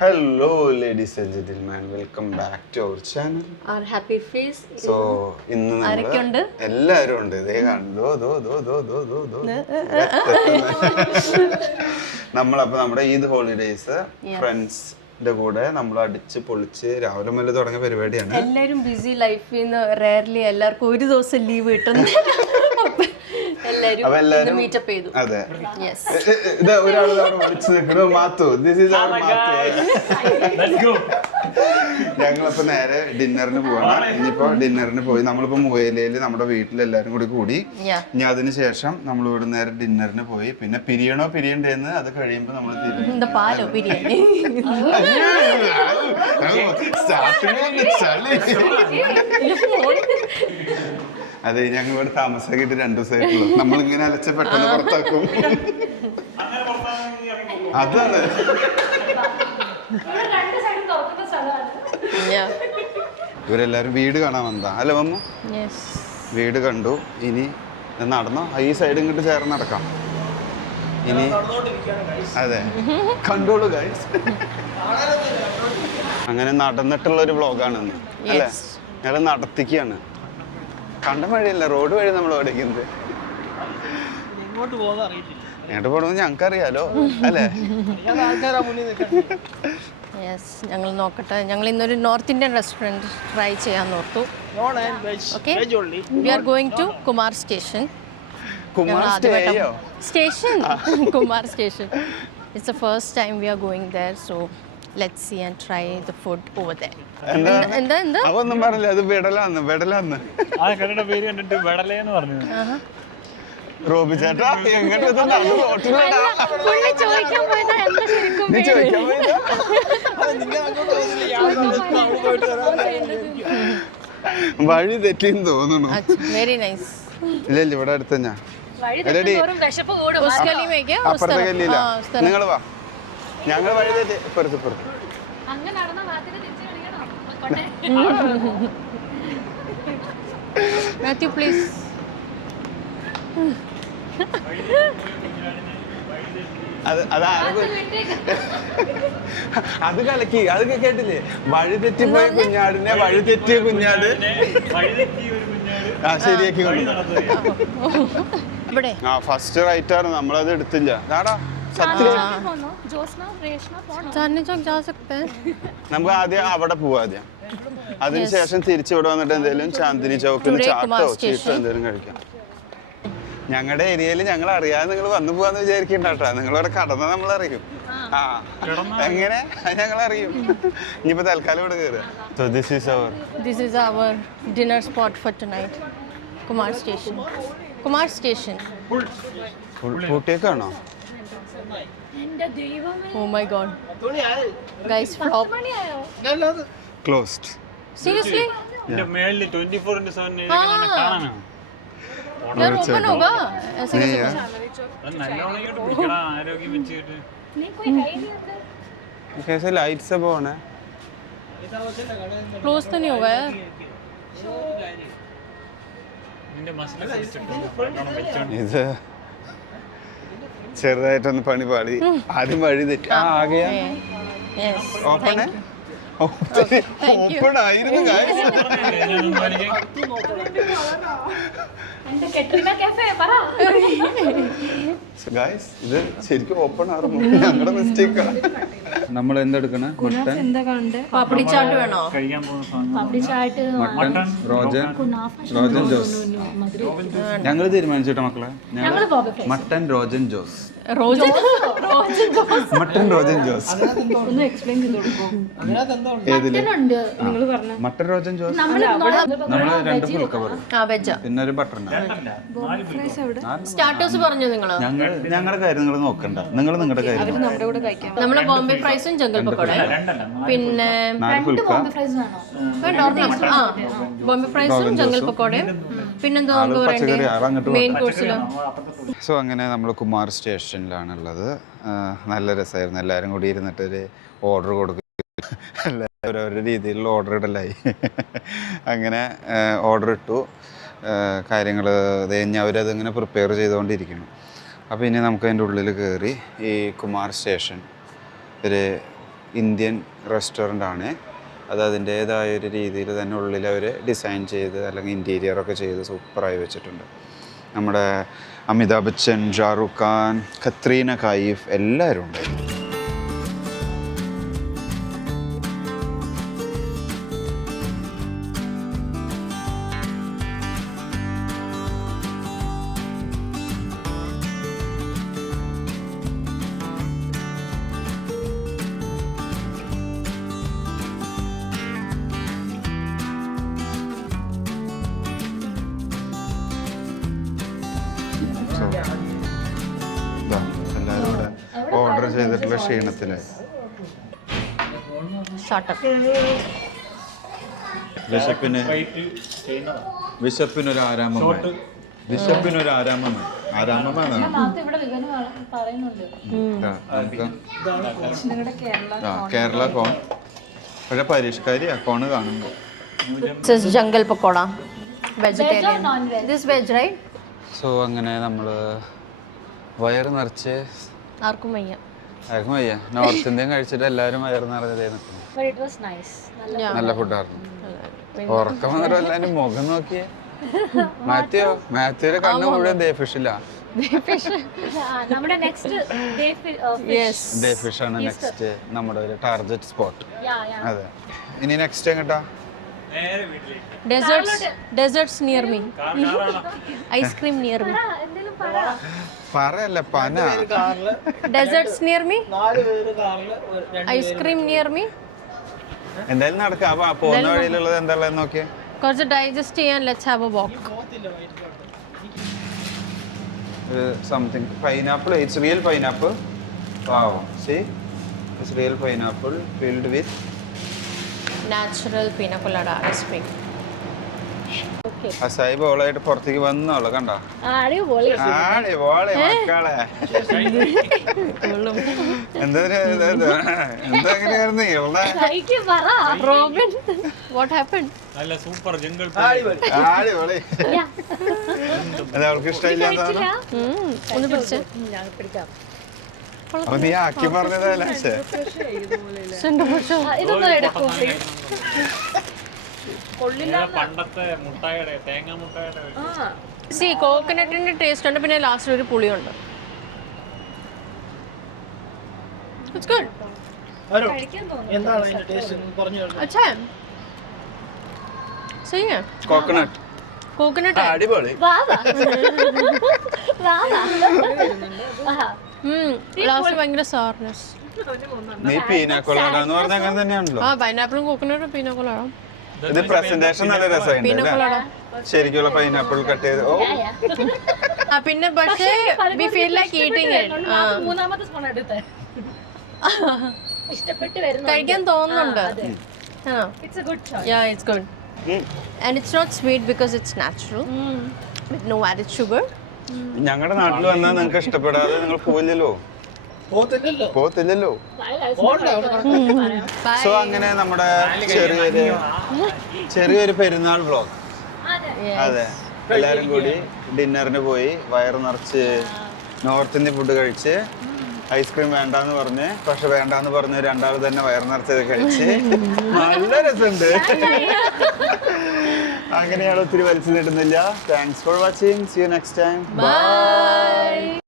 Hello, ladies and gentlemen. Welcome back to our channel. Our happy face. So, ഇന്ന് നമ്മള് എല്ലാവരും ഉണ്ട്. ഇതേ കണ്ടോ നമ്മളപ്പോ നമ്മുടെ ഈദ് ഹോളിഡേയ്സ് ഫ്രണ്ട്സിന്റെ കൂടെ നമ്മൾ അടിച്ച് പൊളിച്ച് രാവിലെ മുതൽ തുടങ്ങിയ പരിപാടിയാണ്. എല്ലാവരും ബിസി ലൈഫിൽ നിന്ന് റെയർലി എല്ലാവർക്കും ഒരു ദിവസം ലീവ് കിട്ടുന്നു. എല്ലാവരും മീറ്റപ്പ് ചെയ്തു. അതെ, ഇത് ഒരാൾ വിളിച്ചു നിൽക്കണോ Mathu. This is our Mathu. ഞങ്ങളിപ്പോ നേരെ ഡിന്നറിന് പോവാണ്. ഇനിയിപ്പോ ഡിന്നറിന് പോയി നമ്മളിപ്പോ മുയലയില് നമ്മുടെ വീട്ടിലെല്ലാരും കൂടി ഇനി അതിന് ശേഷം നമ്മൾ ഇവിടെ നേരെ ഡിന്നറിന് പോയി പിന്നെ പിരിയണോ പിരിയണ്ടേന്ന് അത് കഴിയുമ്പോ നമ്മൾ അതെ, ഞങ്ങൾ ഇവിടെ താമസമാക്കിയിട്ട് 2 ദിവസമായിട്ടുള്ളൂ. നമ്മളിങ്ങനെ അലച്ച പെട്ടെന്ന് പുറത്താക്കും. അതാണ് ഇവരെല്ലാരും വീട് കാണാൻ വന്നതാ അല്ലെ മമ്മു? വീട് കണ്ടു. ഇനി നടന്നോ, ഈ സൈഡ് ഇങ്ങോട്ട് ചേർന്ന് നടക്കാം. ഇനി അതെ, കണ്ടോളൂ ഗൈസ്. അങ്ങനെ നടന്നിട്ടുള്ള ഒരു വ്ളോഗാണ് ഇന്ന് അല്ലേ? ഞങ്ങൾ നടത്തിക്കാണ്. കണ്ട വഴിയല്ല, റോഡ് വഴി നമ്മൾ ഓടിക്കുന്നത്. എങ്ങോട്ട് പോകണമെന്ന് ഞങ്ങൾക്കറിയാലോ അല്ലേ? ഞങ്ങൾ നോക്കട്ടെ. ഞങ്ങൾ ഇന്നൊരു നോർത്ത് ഇന്ത്യൻ റെസ്റ്റോറൻറ്റ് ട്രൈ ചെയ്യാൻ ഓർത്തു. Okay, we are going to Kumar station. Station Kumar station. It's the first time we are going there. So let's see and try the food over there. എന്താ അവൊന്നും പറഞ്ഞില്ല, അത് വെടലാന്ന് ആ കടയുടെ പേര് കണ്ടിട്ട് വെടലേന്ന് പറഞ്ഞു. റോബി ചേട്ടാ വഴി തെറ്റിന്ന് തോന്നുന്നു. Very nice. ഇല്ല ഇവിടെ അടുത്ത് ഞാൻ അപ്പുറത്തെ കല്ലില്ല. നിങ്ങൾ വാ, ഞങ്ങൾ വഴി തെറ്റി ഇപ്പുറത്ത്. മാത്യു പ്ലീസ്. അത് കലക്കി, അതൊക്കെ കേട്ടില്ലേ? വഴി തെറ്റിപ്പോയ കുഞ്ഞാടിനെ വഴി തെറ്റിയ കുഞ്ഞാട് ശരിയാക്കി കൊണ്ട്. ആ ഫസ്റ്റ് റൈറ്റാണ്, നമ്മളത് എടുത്തില്ല. നമുക്ക് ആദ്യം അവിടെ പോവാ. ആദ്യം അതിനുശേഷം തിരിച്ചു ഇവിടെ വന്നിട്ട് എന്തെങ്കിലും ചാന്ദിനി ചൗക്കിന് ചാട്ടോ ചീട്ടോ എന്തെങ്കിലും കഴിക്കാം. ഞങ്ങളുടെ ഏരിയയിൽ ഞങ്ങൾ അറിയാതെ നിങ്ങൾ വന്നു പോവാന്ന് വിചാരിക്കണ്ടാട്ടാ. നിങ്ങളിവിടെ കടന്ന നമ്മളറിയും. ആ എങ്ങനെ ഞങ്ങളറിയും. ഇനിയിപ്പോ തൽക്കാലം ഇവിടെ കയറുക. So this is our dinner spot for tonight. Kumar Station. പൂട്ടിയേക്കാണോ? Oh my god. Guys, flop. Closed. Seriously? ഇതിന്റെ മേളിൽ 24/7 കാണാനാ. यार ओपन होगा ऐसे कैसे? നല്ലോണം ഇങ്ങോട്ട് പിടിക്കടാ, ആരോഗ്യം വെച്ചിട്ട്. कैसे लाइट से ऑन है? क्लोज तो नहीं होगा यार. നിന്റെ മസിൽ വെച്ചിട്ട് ഇത് ചെറുതായിട്ടൊന്ന് പണി പാടി. ആദ്യം വഴി തെറ്റി. ആകെയാ ഓപ്പൺ ഓപ്പൺ ആയിരുന്നു ഗായ്സ്. ഇത് ശരിക്കും ഓപ്പൺ ആയിരുന്നു, ഞങ്ങളുടെ മിസ്റ്റേക്കാണ്. നമ്മൾ എന്തെടുക്കണേ? പാപ്പടി ചാട്ട് വേണോ? കഴിക്കാൻ പോകുന്ന മട്ടൺ റോജൻ ജോസ്. ഞങ്ങൾ തീരുമാനിച്ചിട്ടോ മക്കളെ, മട്ടൺ റോജൻ ജോസ്. മട്ടൺ റോജൻ ജോസ്. ഏതില്? മട്ടൺ റോജൻ ജോസ്. നമ്മള് 2 ഫുൾ കവർ പിന്നെ ഒരു ബട്ടർ നാൻ. സ്റ്റാർട്ടേഴ്സ് പറഞ്ഞു നിങ്ങള്. ഞങ്ങളുടെ കാര്യം നിങ്ങൾ നോക്കണ്ട, നിങ്ങൾ നിങ്ങളുടെ കാര്യം. നമ്മള് ബോംബെ ഫ്രൈസും ജംഗിൾ പക്കോടയും പിന്നെ ബോംബെ ഫ്രൈസും ജംഗിൾ പക്കോടയും പിന്നെന്താ മെയിൻ കോഴ്സില്. സോ അങ്ങനെ നമ്മൾ കുമാർ സ്റ്റേഷനിലാണുള്ളത്. നല്ല രസമായിരുന്നു. എല്ലാവരും കൂടി ഇരുന്നിട്ടൊരു ഓർഡർ കൊടുക്കും. ഓരോരോ രീതിയിലുള്ള ഓർഡർ ഇടലായി. അങ്ങനെ ഓർഡർ ഇട്ടു. കാര്യങ്ങൾ കഴിഞ്ഞ് അവരതിങ്ങനെ പ്രിപ്പയർ ചെയ്തുകൊണ്ടിരിക്കുന്നു. അപ്പോൾ ഇനി നമുക്ക് അതിൻ്റെ ഉള്ളിൽ കയറി ഈ കുമാർ സ്റ്റേഷൻ ഒരു ഇന്ത്യൻ റെസ്റ്റോറൻ്റ് ആണ്. അത് അതിൻ്റേതായ ഒരു രീതിയിൽ തന്നെ ഉള്ളിൽ അവർ ഡിസൈൻ ചെയ്ത് അല്ലെങ്കിൽ ഇൻറ്റീരിയറൊക്കെ ചെയ്ത് സൂപ്പറായി വെച്ചിട്ടുണ്ട്. നമ്മുടെ അമിതാഭ് ബച്ചൻ, ഷാറുഖ് ഖാൻ, കത്രീന കൈഫ് എല്ലാവരും ഉണ്ട്. എല്ലാവരും ഇവിടെ ഓർഡർ ചെയ്തിട്ടുള്ള ക്ഷീണത്തിലായി. വിശപ്പിനൊരു ആരാമമായി. കേരള കോൺ പക്ഷെ പരിഷ്കാരി കോണ് കാണുമ്പോ jungle pakoda vegetarian. This veg right. So അങ്ങനെ നമ്മള് വയറ് നിറച്ച് ആർക്കും വയ്യ. നോർത്ത് ഇന്ത്യൻ കഴിച്ചിട്ട് എല്ലാവരും വയറ് നിറഞ്ഞതേ നിൽക്കുന്നു. നല്ല ഫുഡായിരുന്നു. ഉറക്കം വന്നിട്ട് എല്ലാവരും മുഖം നോക്കിയേ. മാത്യുവിന്റെ കണ്ണ് മുഴുവൻ ഡേ ഫിഷില്ല. ഡേ ഫിഷ് ആണ് നെക്സ്റ്റ് നമ്മുടെ ഒരു ടാർഗറ്റ് സ്പോട്ട്. അതെ. ഇനി നെക്സ്റ്റ് എങ്ങട്ടാ? Deserts near me. Ice cream near me. പറയല്ല പന. Deserts near me. Ice cream near me. എന്തായാലും നടക്കാം. അപ്പൊ പോകുന്ന വഴിയിലുള്ളത് എന്താ നോക്കിയേ. കുറച്ച് ഡൈജസ്റ്റ് ചെയ്യാൻ let's have a walk. Something pineapple. It's real pineapple. Wow. See, it's real pineapple filled with natural pina colada ice cream. അസായി ബോളായിട്ട് പുറത്തേക്ക് വന്നോളൂ. കണ്ടോ? മക്കളെ എന്തെങ്ങനെയായിരുന്നു Robin, what happened? നല്ല സൂപ്പർ ജംഗിൾ അടിപൊളി. അത് അവൾക്ക് ഇഷ്ടമില്ല. ഒന്ന് പിടിച്ചേ. അപ്പൊ നീ ആക്കി പറഞ്ഞതല്ല. പണ്ടത്തെ മുട്ടായുടെ തേങ്ങ മുട്ടായുടെ സി കോക്കനട്ടിന്റെ ടേസ്റ്റ് ഉണ്ട്, പിന്നെ ലാസ്റ്റ് ഒരു പുളിയുണ്ട്. It's good. എന്താണ് അതിന്റെ ടേസ്റ്റ് പറഞ്ഞു? अच्छा है, सही है. കോക്കനട്ട് कोकोनट है. അടിപൊളി. ലാസ്റ്റ് ഭയങ്കര sourness. നീ പീനാക്കൊളാട എന്ന് പറഞ്ഞ അങ്ങനെ തന്നെയാണല്ലോ. ആ പൈനാപ്പിളും കോക്കനട്ടും പീനാക്കൊളാട. ഇത് പ്രസന്റേഷൻ നല്ല രസമുണ്ട്. പീനാക്കൊളാട ശരിക്കുള്ള പൈനാപ്പിൾ കട്ട് ചെയ്ത്. ഓ പിന്നെ പക്ഷേ we feel like eating it. മൂന്നാമത്തെ സ്പൂൺ എടുത്തേ. ഇഷ്ടപ്പെട്ട് വരുന്നു. കഴിക്കാൻ തോന്നുന്നുണ്ട്. It's a good choice. Yeah, it's good. And it's not sweet because it's natural. With no added sugar. ഞങ്ങളുടെ നാട്ടിൽ വന്നാൽ നിങ്ങൾക്ക് ഇഷ്ടപ്പെടാതെ നിങ്ങൾ പോയില്ലല്ലോ. പോത്തില്ലല്ലോ. സോ അങ്ങനെ നമ്മുടെ ചെറിയൊരു പെരുന്നാൾ വ്ളോഗ്. അതെ, എല്ലാവരും കൂടി ഡിന്നറിന് പോയി വയറ് നിറച്ച് നോർത്ത് ഇന്ത്യൻ ഫുഡ് കഴിച്ച് ഐസ്ക്രീം വേണ്ടാന്ന് പറഞ്ഞ്, പക്ഷെ വേണ്ടാന്ന് പറഞ്ഞ് രണ്ടാൾ തന്നെ വയറ് നിറച്ചത് കഴിച്ച് നല്ല രസമുണ്ട്. അങ്ങനെയാണ്, ഒത്തിരി വലിച്ചു നീട്ടുന്നില്ല. Thanks for watching. See you next time. Bye.